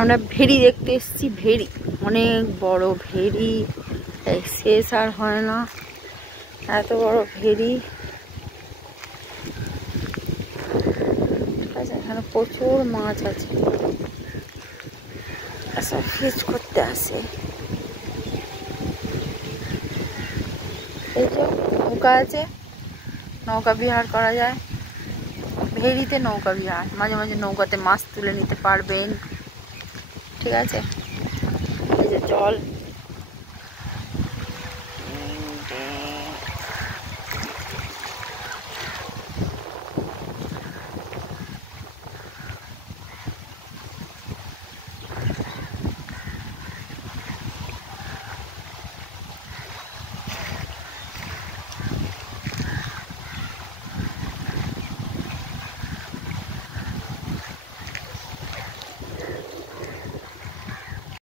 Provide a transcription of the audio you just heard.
আমরা ভেরি দেখতে এসেছি, ভেরি অনেক বড় ভেরি, শেষ আর হয় না, এত বড় ভেরি। ঠিক আছে, এখানে প্রচুর মাছ আছে, সব ফিশ করতে আসে। এই যে নৌকা আছে, নৌকা বিহার করা যায়, ভেরিতে নৌকা বিহার, মাঝে মাঝে নৌকাতে মাছ তুলে নিতে পারবেন। ঠিক আছে, এই যে জল।